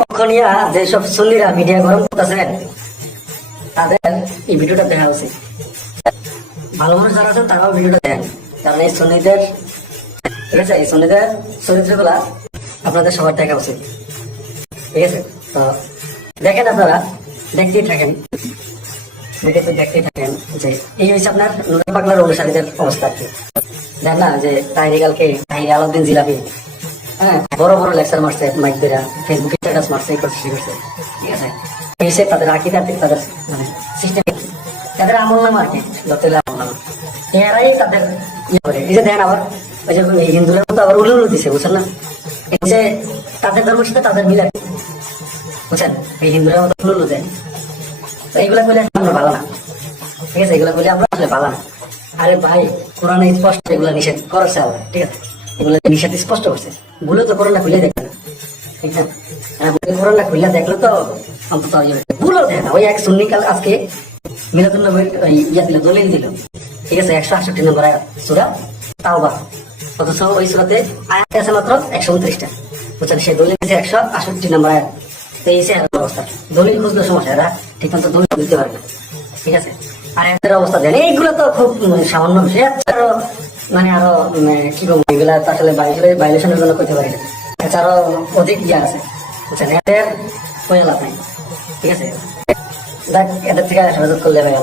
পক্ষ নিয়ে যেসব মিডিয়া গরম করতেছেন তাদের এই ভিডিওটা দেখা উচিত। ভালো মানুষ যারা আছেন, তারাও ভিডিওটা কারণ এই ঠিক আছে, এই আপনাদের সবার দেখা উচিত। ঠিক আছে? তো দেখেন আপনারা, দেখতেই থাকেন। ভিডিওতে দেখতেই থাকেন যে এই হচ্ছে আপনার নুরা পাগলার অনুসারীদের অবস্থা আর কি। না, যে তাহিরি কালকে তাহিরি আলাউদ্দিন জিলাপি হ্যাঁ বড় বড় লেকচার মারছে মাইক ধরে ফেসবুকে স্ট্যাটাস মারছে, এই করছে ঠিক আছে? এই সে তাদের আকিদার থেকে তাদের মানে সিস্টেম তাদের আমল নামা আর কি যত আমল নামা এরাই তাদের ইয়ে করে। এই যে দেখেন আবার, ওই যে এই হিন্দুদের মতো আবার উলু দিছে, বুঝছেন না? এই যে তাদের ধর্মের সাথে তাদের মিল বুঝছেন? এই হিন্দুরা মতো উলু দেয়। তো এইগুলা করলে আমরা ভালো না। ঠিক আছে? এগুলা করলে আমরা আসলে ভালো না। আরে ভাই, কোরআনে স্পষ্ট এগুলা নিষেধ করেছে আবার। ঠিক আছে? এগুলো নিষেধ স্পষ্ট করছে। ভুলে তো করোনা খুলে দেখে না। ঠিক না করোনা খুলে দেখলে তো, অন্তত ভুলও দেখে না। ওই এক সুন্নি আজকে মিলাদুল নবীর ইয়া দিল, দলিল দিল। ঠিক আছে, একশো আটষট্টি নম্বর সুরা তাওবা। অথচ ওই সুরাতে আয়াত আছে মাত্র একশো উনত্রিশটা। বুঝছেন? সেই দলিল আছে একশো আটষট্টি নম্বর আয়াত। তো এই সে অবস্থা। দলিল খুঁজলে সমস্যা, এরা ঠিক মতো দলিল দিতে পারে না। ঠিক আছে? আর এদের অবস্থা দেন এইগুলো তো খুব সামান্য বিষয় মানে আরও কি বলব, এগুলা আসলে ভাইলেশনের জন্য করতে পারি এছাড়াও অধিক ইয়ে আছে। বুঝছেন? ঠিক আছে? দেখ, এদের থেকে হেফাজত করলে ভাই